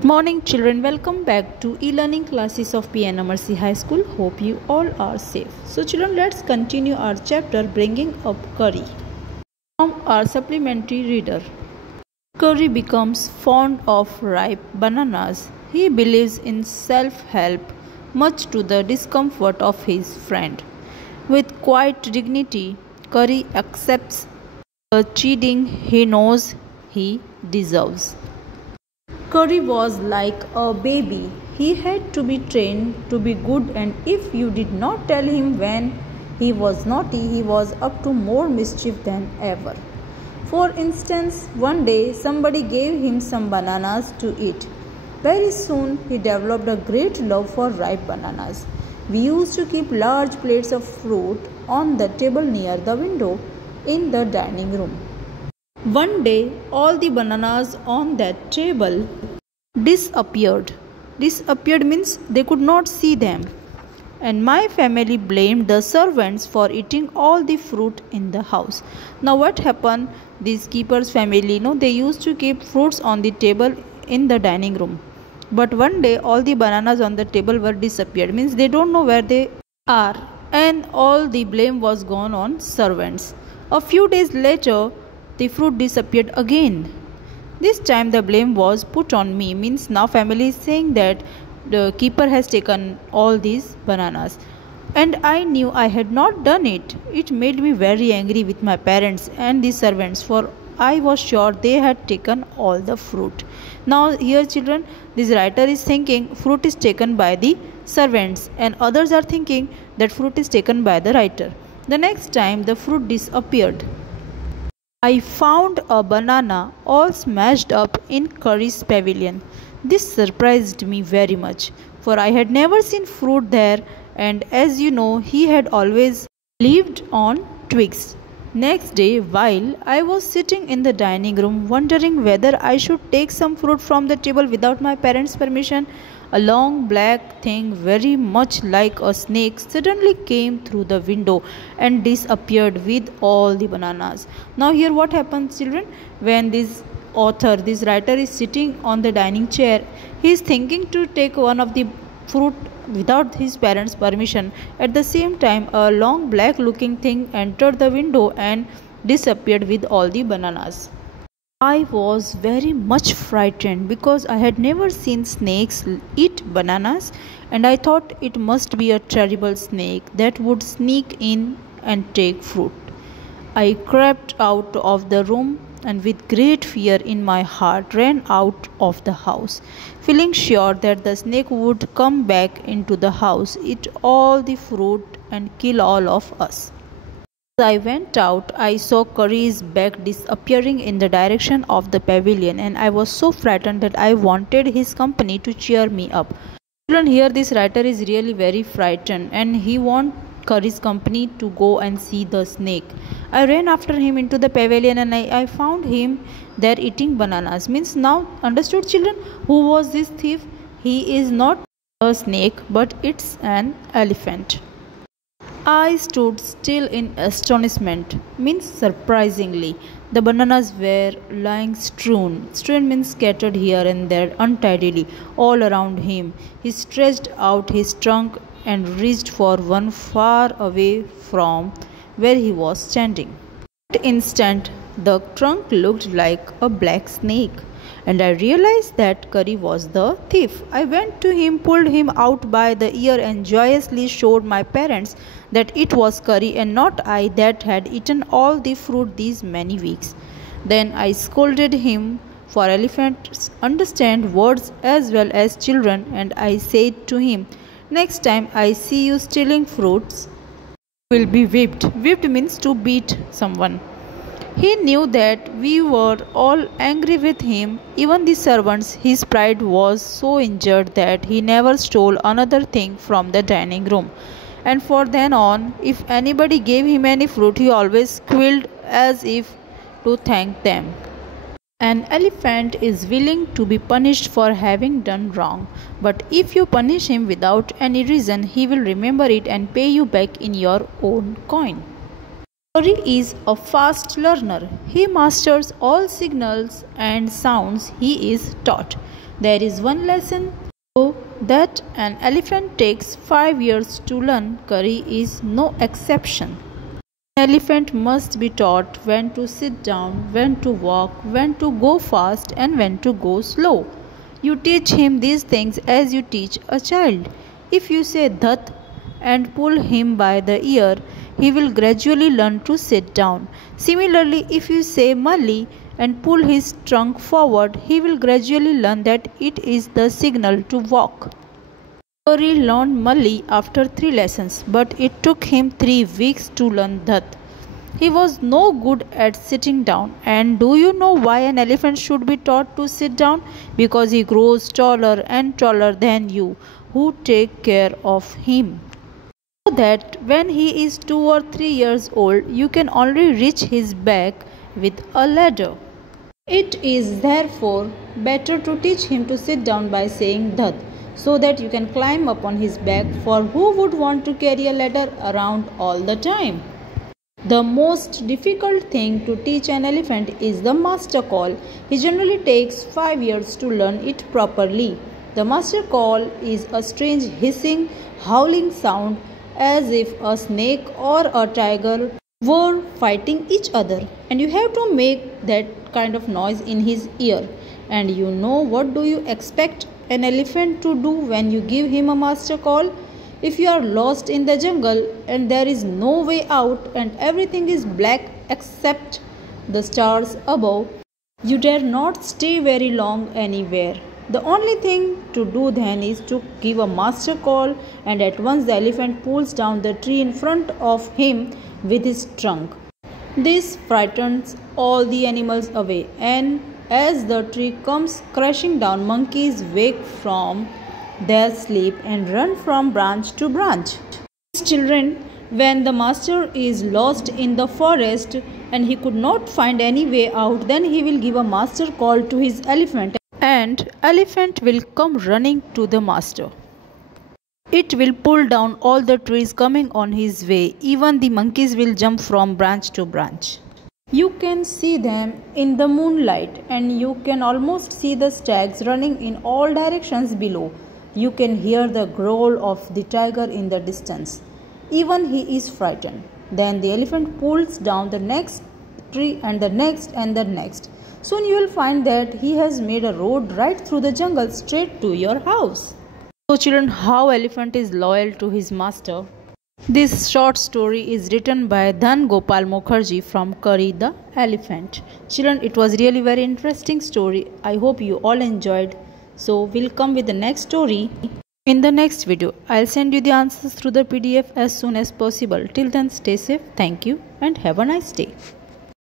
Good morning children, welcome back to e-learning classes of P.N.AMERSEY High School. Hope you all are safe. So children, let's continue our chapter bringing up curry. From our supplementary reader. Curry becomes fond of ripe bananas. He believes in self-help, much to the discomfort of his friend. With quiet dignity, Curry accepts the cheating he knows he deserves. Curry was like a baby. He had to be trained to be good, and if you did not tell him when he was naughty, he was up to more mischief than ever. For instance, one day somebody gave him some bananas to eat. Very soon he developed a great love for ripe bananas. We used to keep large plates of fruit on the table near the window in the dining room. One day, all the bananas on that table disappeared. Disappeared means they could not see them. And my family blamed the servants for eating all the fruit in the house. Now what happened? This keeper's family, they used to keep fruits on the table in the dining room. But one day, all the bananas on the table were disappeared. Means they don't know where they are. And all the blame was gone on servants. A few days later, the fruit disappeared again. This time the blame was put on me. Means now family is saying that the keeper has taken all these bananas. And I knew I had not done it. It made me very angry with my parents and the servants, for I was sure they had taken all the fruit. Now here children, this writer is thinking fruit is taken by the servants, and others are thinking that fruit is taken by the writer. The next time the fruit disappeared, I found a banana all smashed up in Curry's pavilion. This surprised me very much, for I had never seen fruit there, and as you know, he had always lived on twigs. Next day, while I was sitting in the dining room wondering whether I should take some fruit from the table without my parents' permission, a long black thing very much like a snake suddenly came through the window and disappeared with all the bananas. Now here what happens children? When this writer is sitting on the dining chair, he is thinking to take one of the fruit without his parents' permission. At the same time, a long black looking thing entered the window and disappeared with all the bananas. I was very much frightened because I had never seen snakes eat bananas, and I thought it must be a terrible snake that would sneak in and take fruit. I crept out of the room and with great fear in my heart ran out of the house, feeling sure that the snake would come back into the house, eat all the fruit and kill all of us. As I went out, I saw Curry's back disappearing in the direction of the pavilion, and I was so frightened that I wanted his company to cheer me up. Children, here this writer is really very frightened and he wants Curry's company to go and see the snake. I ran after him into the pavilion and I found him there eating bananas. Means now understood children, who was this thief? He is not a snake, but it's an elephant. I stood still in astonishment. Means surprisingly, the bananas were lying strewn. Strewn means scattered here and there untidily all around him. He stretched out his trunk and reached for one far away from where he was standing. At that instant, the trunk looked like a black snake, and I realized that Curry was the thief. I went to him, pulled him out by the ear, and joyously showed my parents that it was Curry and not I that had eaten all the fruit these many weeks. Then I scolded him, for elephants understand words as well as children, and I said to him, "Next time I see you stealing fruits, you will be whipped." Whipped means to beat someone. He knew that we were all angry with him, even the servants. His pride was so injured that he never stole another thing from the dining room. And from then on, if anybody gave him any fruit, he always squealed as if to thank them. An elephant is willing to be punished for having done wrong, but if you punish him without any reason, he will remember it and pay you back in your own coin. Curry is a fast learner. He masters all signals and sounds he is taught. There is one lesson that an elephant takes 5 years to learn. Curry is no exception. An elephant must be taught when to sit down, when to walk, when to go fast, and when to go slow. You teach him these things as you teach a child. If you say "dhat" and pull him by the ear, he will gradually learn to sit down. Similarly, if you say "mali" and pull his trunk forward, he will gradually learn that it is the signal to walk. Curry learned Mali after 3 lessons, but it took him 3 weeks to learn Dhat. He was no good at sitting down. And do you know why an elephant should be taught to sit down? Because he grows taller and taller than you, who take care of him. So that when he is 2 or 3 years old, you can only reach his back with a ladder. It is therefore better to teach him to sit down by saying "dhat," so that you can climb up on his back, for who would want to carry a ladder around all the time? The most difficult thing to teach an elephant is the master call. He generally takes 5 years to learn it properly. The master call is a strange hissing, howling sound, as if a snake or a tiger were fighting each other, and you have to make that kind of noise in his ear. And you know, what do you expect an elephant to do when you give him a master call? If you are lost in the jungle and there is no way out and everything is black except the stars above, you dare not stay very long anywhere. The only thing to do then is to give a master call, and at once the elephant pulls down the tree in front of him with his trunk. This frightens all the animals away, and as the tree comes crashing down, monkeys wake from their sleep and run from branch to branch. Children, when the master is lost in the forest and he could not find any way out, then he will give a master call to his elephant, and elephant will come running to the master. It will pull down all the trees coming on his way. Even the monkeys will jump from branch to branch. You can see them in the moonlight, and you can almost see the stags running in all directions below. You can hear the growl of the tiger in the distance. Even he is frightened. Then the elephant pulls down the next tree and the next and the next. Soon you will find that he has made a road right through the jungle straight to your house. So children, how elephant is loyal to his master. This short story is written by Dhan Gopal Mukherjee from Curry the Elephant. Children, it was really very interesting story. I hope you all enjoyed. So we'll come with the next story in the next video. I'll send you the answers through the PDF as soon as possible. Till then, stay safe. Thank you and have a nice day.